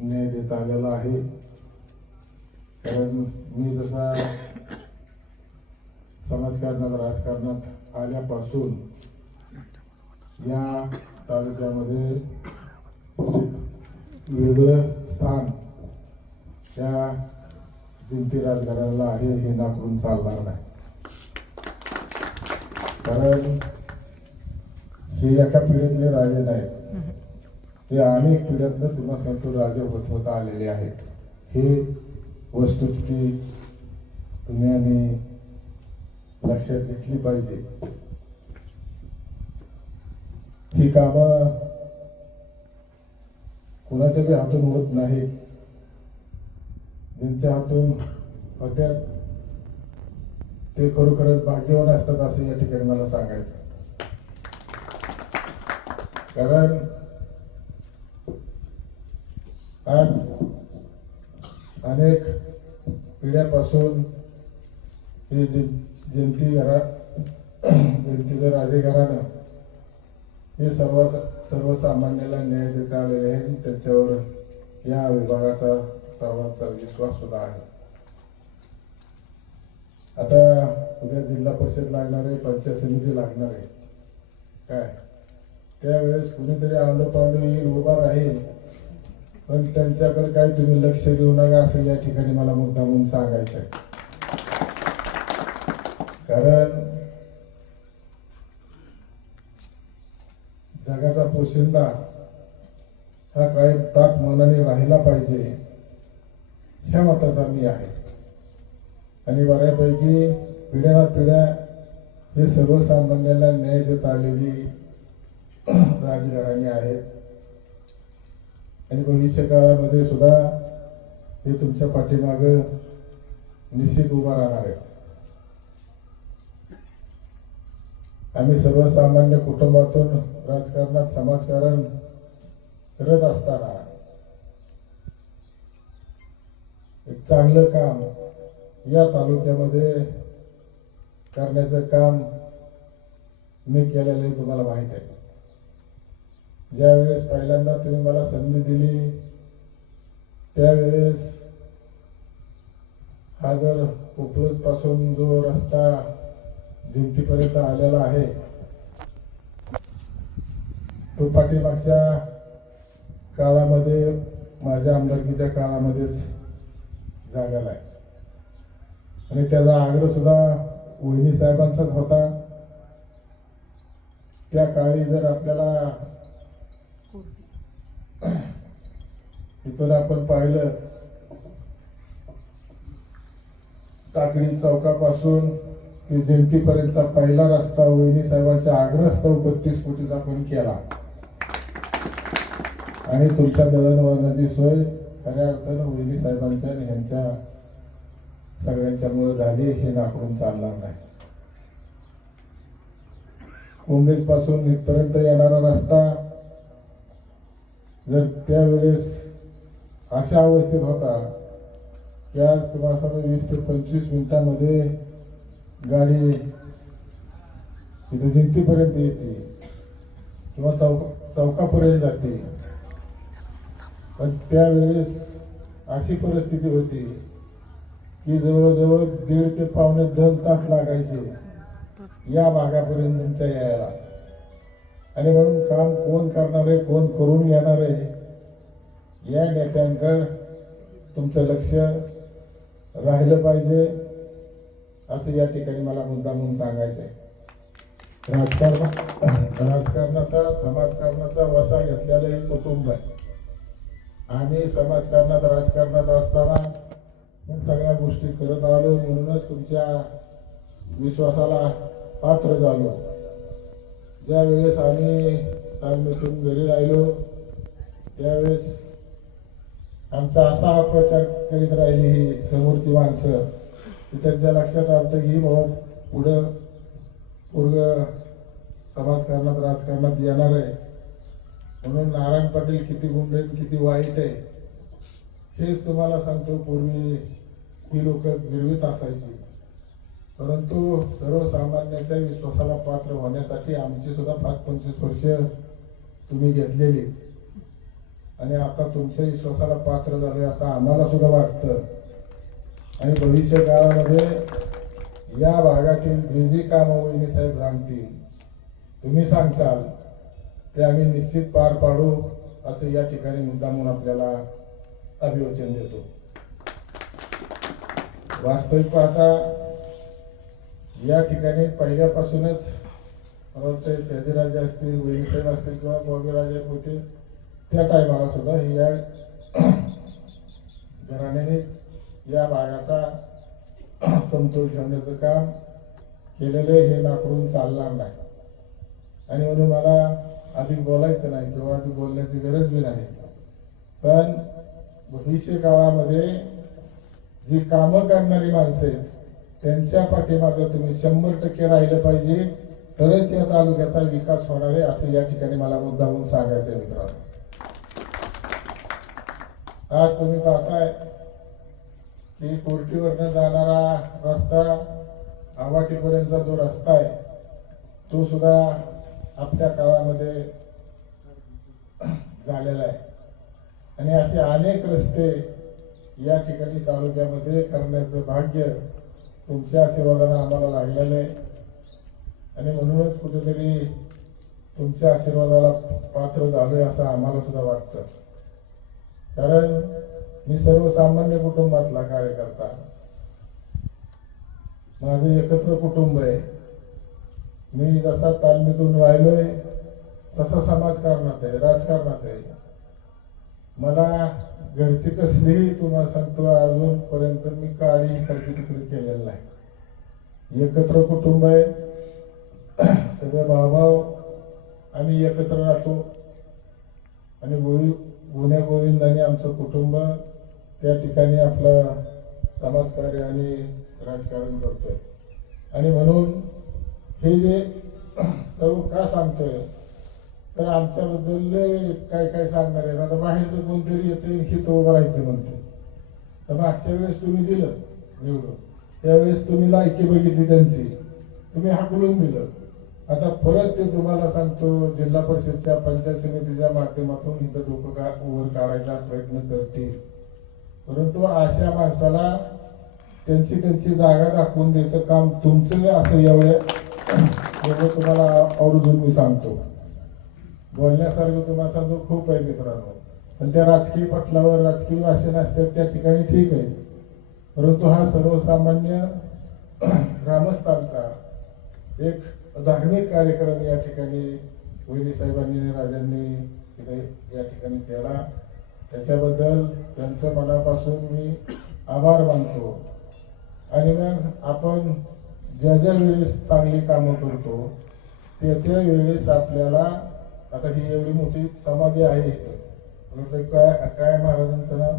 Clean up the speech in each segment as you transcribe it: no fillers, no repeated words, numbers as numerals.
न्याय देता आलेला आहे. कारण मी जसा समाजकारणात राजकारणात आल्यापासून या तालुक्यामध्ये वेगळं स्थान त्या जिंती राजघराण्याला आहे हे नाकारून चालणार नाही. कारण हे एका पिढीतले राजे नाहीत, हे अनेक पिढ्यातनं तुम्हाला सांगतो राजे होत आलेले आहेत. हे वस्तुस्थिती तुम्ही लक्षात घेतली पाहिजे. ही कामं कुणाच्या बी हातून होत नाहीत. ज्यांच्या हातून होत्यात ते खरोखरच भाग्यवान असतात असं या ठिकाणी मला सांगायचं. कारण आज अनेक पिढ्यापासून हे जयंती राजे घराणं हे सर्वसामान्याला न्याय देता आलेले आहे. त्याच्यावर या विभागाचा सर्वांचा विश्वास सुद्धा आहे. आता उद्या जिल्हा परिषद लागणार आहे, पंचायत समिती लागणार आहे. काय त्यावेळेस कुणीतरी आंदोपांडू येईल, उभा राहील, पण त्यांच्याकडे काय तुम्ही लक्ष देऊ नका असं या ठिकाणी मला मुद्दा म्हणून सांगायचं आहे. कारण जगाचा पोशिंदा हा काय ताक मनाने राहिला पाहिजे ह्या मताचा मी आहे. आणि बऱ्यापैकी पिढ्या हे सर्वसामान्याला न्याय देत आलेली राजघराणी आहेत. आणि भविष्य काळामध्ये सुद्धा हे तुमच्या पाठीमाग निश्चित उभा राहणार आहे. आम्ही सर्वसामान्य कुटुंबातून राजकारणात समाजकारण करत असताना एक चांगलं काम या तालुक्यामध्ये करण्याचं काम मी केलेलं आहे तुम्हाला माहित आहे. ज्यावेळेस पहिल्यांदा तुम्ही मला संधी दिली त्यावेळेस हा जर उपलब्ध पासून जो रस्ता जिंतीपर्यंत आलेला आहे तो पाठीमागच्या काळामध्ये माझ्या आमदारकीच्या काळामध्येच झालेला आहे. आणि त्याचा आग्रह सुद्धा वहिनी साहेबांचाच होता. त्या काळी जर आपल्याला तिथून आपण पाहिलं टाकळी चौकापासून ते जयंतीपर्यंतचा पहिला रस्ता वहिनी साहेबांच्या आग्रहास्तव 32 कोटीचा आपण केला. आणि तुमच्या दळणवळणाची सोय खऱ्या अर्थानं वहिनी साहेबांच्या आणि ह्यांच्या सगळ्यांच्या मुळे झाली हे नाकारून चालणार नाही. कोंबेज पासून इथपर्यंत येणारा रस्ता जर त्यावेळेस अशा अवस्थेत होता की आज तुम्हाला समजा 20 ते 25 मिनिटांमध्ये गाडी तिथे जिंतीपर्यंत येते किंवा चौकापर्यंत जाते. पण त्यावेळेस अशी परिस्थिती होती की जवळजवळ 1.5 ते पावणे 2 तास लागायचे या भागापर्यंत तुमच्या यायला. आणि म्हणून काम कोण करणार आहे, कोण करून घेणार आहे या नेत्यांकडे तुमचं लक्ष राहिलं पाहिजे असं या ठिकाणी मला मुद्दा म्हणून सांगायचं आहे. राजकारणाचा समाजकारणाचा वसा घेतलेलं हे कुटुंब आहे. आम्ही समाजकारणात राजकारणात असताना सगळ्या गोष्टी करत आलो, म्हणूनच तुमच्या विश्वासाला पात्र झालो. ज्या वेळेस आम्ही तालमीतून घरी राहिलो त्यावेळेस आमचा असा हा प्रचार करीत राहिली ही समोरची माणसं की त्यांच्या लक्षात आलं की भाऊ पुढं समाजकारणात राजकारणात येणार आहे. म्हणून नारायण पाटील किती गुंड किती वाईट आहे हेच तुम्हाला सांगतो. पूर्वी ही लोक गिरवीत असायची, परंतु सर्वसामान्यांच्या विश्वासाला पात्र होण्यासाठी आमची सुद्धा 5-25 वर्ष तुम्ही घेतलेली. आणि आता तुमच्या विश्वासाला पात्र झाले असं आम्हाला सुद्धा वाटतं. आणि भविष्य काळामध्ये या भागातील जे जे कामं वहिनी साहेब सांगतील, तुम्ही सांगचाल ते आम्ही निश्चित पार पाडू असं या ठिकाणी मुद्दामून आपल्याला अभिवचन देतो. वास्तविक पाहता या ठिकाणी पहिल्यापासूनच मला वाटतं शहाजीराजे असतील, वहिनीसाहेब असतील किंवा बॉबीराजे होते, त्या टायमाला सुद्धा हे या घराण्याने या भागाचा समतोल ठेवण्याचं काम केलेले हे नाकारून चालणार नाही. आणि म्हणून मला अधिक बोलायचं नाही किंवा अधिक बोलण्याची गरज बी नाही. पण भविष्य काळामध्ये जी कामं करणारी माणसं आहेत त्यांच्या पाठीमागे तुम्ही 100% राहिलं पाहिजे, तरच या तालुक्याचा विकास होणार आहे असं या ठिकाणी मला मुद्दामून सांगायचं आहे. मित्रांनो, आज तुम्ही पाहताय की कोर्टीवरनं जाणारा रस्ता आवाटीपर्यंतचा जो रस्ता आहे तो सुद्धा आपल्या काळामध्ये झालेला आहे. आणि असे अनेक रस्ते या ठिकाणी तालुक्यामध्ये करण्याचं भाग्य तुमच्या आशीर्वादाने आम्हाला लागलेलं आहे. आणि म्हणूनच कुठेतरी तुमच्या आशीर्वादाला पात्र झालोय असं आम्हाला सुद्धा वाटतं. कारण मी सर्वसामान्य कुटुंबातला कार्यकर्ता, माझं एकत्र कुटुंब आहे. मी जसा तालमीतून राहिलोय तसा समाजकारणात आहे, राजकारणात आहे. मला घरची कसलीही तुम्हाला सांगतो अजूनपर्यंत मी काळी इकडची तिकडे केलेलं नाही. एकत्र कुटुंब आहे, सगळे भावभाव आम्ही एकत्र राहतो. आणि गुन्ह्या गोविंदाने आमचं कुटुंब त्या ठिकाणी आपलं समाजकार्य आणि राजकारण करतोय. आणि म्हणून हे जे सर्व का सांगतोय तर आमच्याबद्दल काय काय सांगणार आहे. आता बाहेरचं कोणतरी येते हित उभं राहायचं म्हणते. तर मागच्या वेळेस तुम्ही दिलं निवडून, त्यावेळेस तुम्ही लायकी बघितली त्यांची, तुम्ही हाकलून दिलं. आता परत ते तुम्हाला सांगतो जिल्हा परिषदच्या पंचायत समितीच्या माध्यमातून इथं डोकं वर काढायचा प्रयत्न करतील. परंतु अशा माणसाला त्यांची जागा दाखवून द्यायचं काम तुमचं असं एवढं तुम्हाला आवर्जून मी सांगतो. बोलण्यासारखं तुम्हाला सांगतो खूप आहे मित्रांनो, पण त्या राजकीय पटलावर राजकीय भाषण असतात त्या ठिकाणी ठीक आहे. परंतु हा सर्वसामान्य ग्रामस्थांचा एक धार्मिक कार्यक्रम या ठिकाणी वहिनी साहेबांनी राजांनी या ठिकाणी केला. त्याच्याबद्दल त्यांचं मनापासून मी आभार मानतो. आणि मग आपण ज्या ज्या वेळेस चांगली कामं करतो त्या त्या वेळेस आपल्याला, आता ही एवढी मोठी समाधी आहे, काय महाराजांचं नाव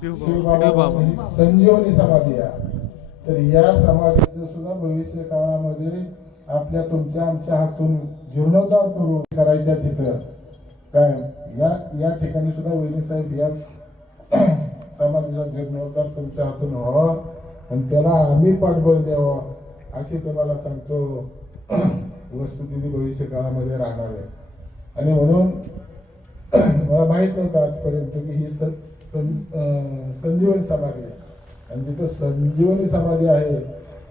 शिवबाबा, ही संजीवनी समाधी आहे. तर या समाधीचं सुद्धा भविष्य काळामध्ये आपल्या तुमच्या आमच्या हातून जीर्णोद्धार करायच्या तिथं काय या ठिकाणी सुद्धा वहिनी साहेब या समाधीचा जीर्णोद्धार तुमच्या हातून व्हावा आणि त्याला आम्ही पाठबळ द्यावं अशी तुम्हाला सांगतो वस्तुस्थिती भविष्य काळामध्ये राहणार आहे. आणि म्हणून मला माहित नव्हतं आजपर्यंत की ही संजीवनी समाधी आहे. आणि जिथं संजीवनी समाधी आहे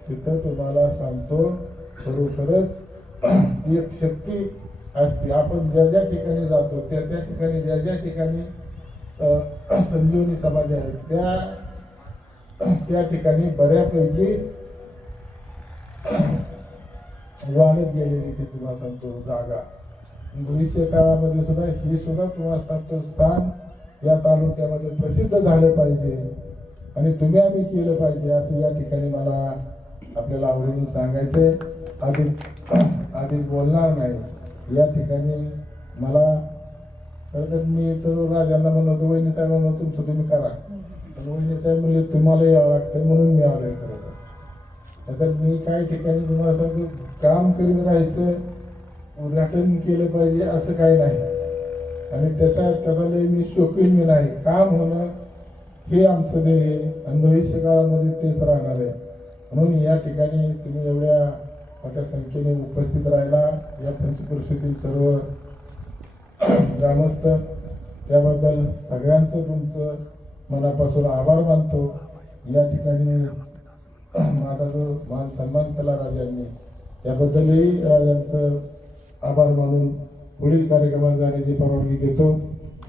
तिथं तुम्हाला सांगतो खरोखरच एक शक्ती असते. आपण ज्या ज्या ठिकाणी जातो त्या त्या ठिकाणी ज्या ज्या ठिकाणी संजीवनी समाधी आहे त्या ठिकाणी बऱ्यापैकी वाढत गेलेली ती तुम्हाला सांगतो जागा. भविष्य काळामध्ये सुद्धा ही सुद्धा तुम्हाला सांगतो स्थान या तालुक्यामध्ये प्रसिद्ध झालं पाहिजे आणि तुम्ही आम्ही केलं पाहिजे असं या ठिकाणी मला आपल्याला आवडून सांगायचंय. अधिक बोलणार नाही या ठिकाणी. मला खरं तर मी तर राजांना म्हणतो वहिनी साहेब म्हणून तुमचं तुम्ही करा, पण वहिनी साहेब म्हणले तुम्हाला यावं लागतं म्हणून मी आलोय. खरं तर मी काय ठिकाणी तुम्हाला सांगतो काम करीत राहायचं, उद्घाटन केलं पाहिजे असं काही नाही. आणि त्याचा लय मी शौकीन मी नाही. काम होणं हे आमचं ध्येय आणि भविष्य काळामध्ये तेच राहणार आहे. म्हणून या ठिकाणी तुम्ही एवढ्या मोठ्या संख्येने उपस्थित राहिला. या पंचकृषीतील सर्व ग्रामस्थ त्याबद्दल सगळ्यांचं तुमचं मनापासून आभार मानतो. या ठिकाणी माझा जो मान सन्मान केला राजांनी त्याबद्दलही राजांचं आभार मानून पुढील कार्यक्रमात जाण्याची परवानगी घेतो.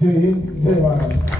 जय हिंद, जय महाराष्ट्र.